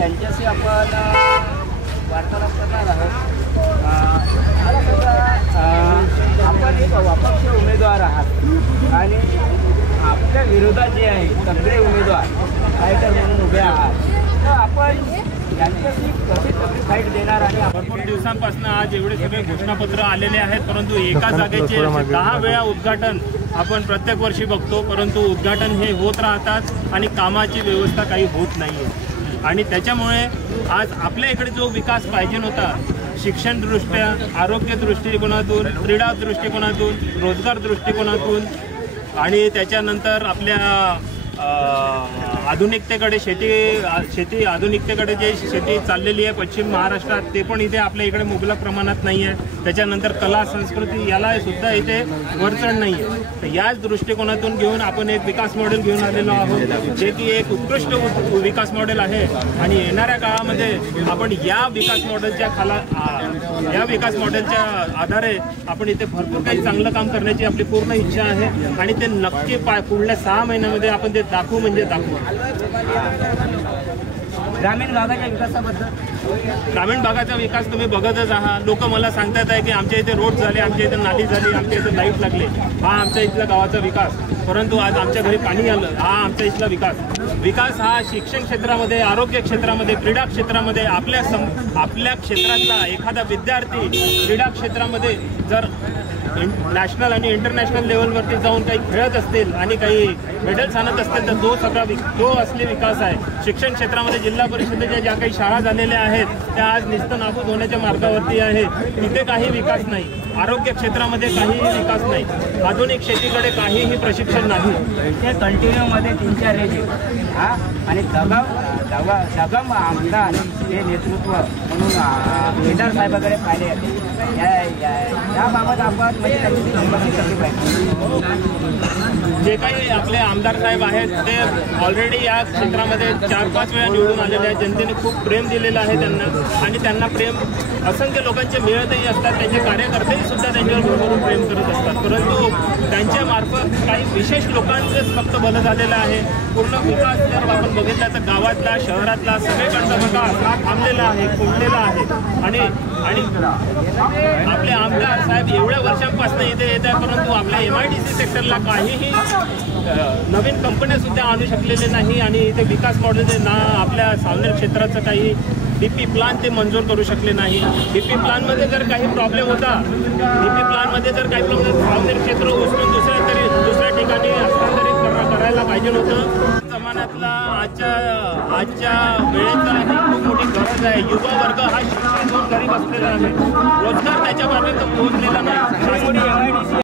यांच्याशी आपण वार्तालाप करणार आहोत। आपण एक अपक्ष उमेदवार आहात आणि आपल्या विरोधात जे आहे सगळे उमेदवार फायटर म्हणून उभे आहात, तर आपण यांच्याशी कशी कशी फाईट देणार? आणि भरपूर दिवसांपासून आज एवढे सगळे घोषणापत्र आलेले आहेत, परंतु एका जागेचे 10 वेळा उद्घाटन आपण प्रत्येक वर्षी बघतो, परंतु उद्घाटन हे होत राहतात आणि कामाची व्यवस्था काही होत नाही आहे। आणि त्याच्यामुळे आज आपल्या इकडे जो विकास पाहिजे होता शिक्षणदृष्ट्या, आरोग्य दृष्टिकोनातून, क्रीडा दृष्टिकोनातून, रोजगार दृष्टिकोनातून आणि त्याच्यानंतर आपल्या आधुनिकतेकडे शेती आधुनिकतेकडे जे शेती चाललेली आहे पश्चिम महाराष्ट्रात, ते पण इथे आपल्या इकडे मुबलक प्रमाणात नाही आहे। त्याच्यानंतर कला संस्कृती याला सुद्धा इथे वरचढ नाही आहे। तर याच दृष्टिकोनातून घेऊन आपण एक विकास मॉडेल घेऊन आलेलो आहोत, जे की एक उत्कृष्ट विकास मॉडेल आहे। आणि येणाऱ्या काळामध्ये आपण या विकास मॉडेलच्या आधारे आपण इथे भरपूर काही चांगलं काम करण्याची आपली पूर्ण इच्छा आहे आणि ते नक्की पुढल्या 6 महिन्यामध्ये आपण ते दाखवू म्हणजे दाखवू। ग्रामीण भागाच्या विकासाबद्दल, ग्रामीण भागाचा विकास तुम्ही बघतच आहात। लोक मला सांगतात आहे की आमच्या इथे रोड झाले, आमच्या इथे नाली झाली, आमच्या इथे लाईट लागले, हा आमच्या इथला गावाचा विकास। परंतु आज आमच्या घरी पाणी आलं, हा आमच्या इथला विकास हा शिक्षण क्षेत्रामध्ये, आरोग्य क्षेत्रामध्ये, क्रीडा क्षेत्रामध्ये आपल्या क्षेत्रातला एखादा विद्यार्थी क्रीडा क्षेत्रामध्ये जर नॅशनल आणि इंटरनॅशनल लेवलवरती जाऊन काही खेळत असतील आणि काही मेडल्स आणत असतील, तर तो असले विकास आहे। शिक्षण क्षेत्रामध्ये जिल्हा परिषदेच्या ज्या काही शाळा झालेल्या आहेत त्या आज निस्तनाबूत होण्याच्या मार्गावरती आहे, तिथे काही विकास नाही। आरोग्य क्षेत्रामध्ये काहीही विकास नाही, आधुनिक शेतीकडे काहीही प्रशिक्षण नाही। ते कंटिन्यूमध्ये 3-4 रेषे आणि दगम आमदार हे नेतृत्व म्हणून केदार साहेबांकडे पाहिले याबाबत आपण म्हणजे त्यांची कशी केली पाहिजे? जे काही आपले आमदार साहेब आहेत ते ऑलरेडी या क्षेत्रामध्ये 4-5 वेळा निवडून आलेले आहेत। जनतेने खूप प्रेम दिलेलं आहे त्यांना आणि त्यांना प्रेम असंख्य लोकांचे मिळतही असतात, त्यांचे कार्यकर्तेही सुद्धा त्यांच्यावर भरपूर प्रेम करत असतात। परंतु त्यांच्या मार्फत काही विशेष लोकांचंच फक्त भलं झालेलं आहे। पूर्ण विकास जर आपण बघितला तर गावातला, शहरातला सगळीकडचा विकास हा थांबलेला आहे, कोंडलेला आहे। आणि आपले आमदार साहेब एवढ्या वर्षांपासून इथे येत आहे, परंतु आपल्या MIDC सेक्टरला काहीही नवीन कंपन्या सुद्धा आणू शकलेले नाही आणि इथे विकास मॉडेल ना आपल्या सावनेर क्षेत्राचं काही DP प्लान ते मंजूर करू शकले नाही। DP प्लानमध्ये जर काही प्रॉब्लेम होता, सावनेर क्षेत्र उचलून दुसऱ्या ठिकाणी हस्तांतरित करायला पाहिजे होतं। जमान्यातला आजच्या वेळेचा ही खूप मोठी गरज आहे। युवा वर्ग हा शिक्षण घेऊन घरी बसलेला आहे, रोजगार त्याच्यापर्यंत पोहोचलेला नाही।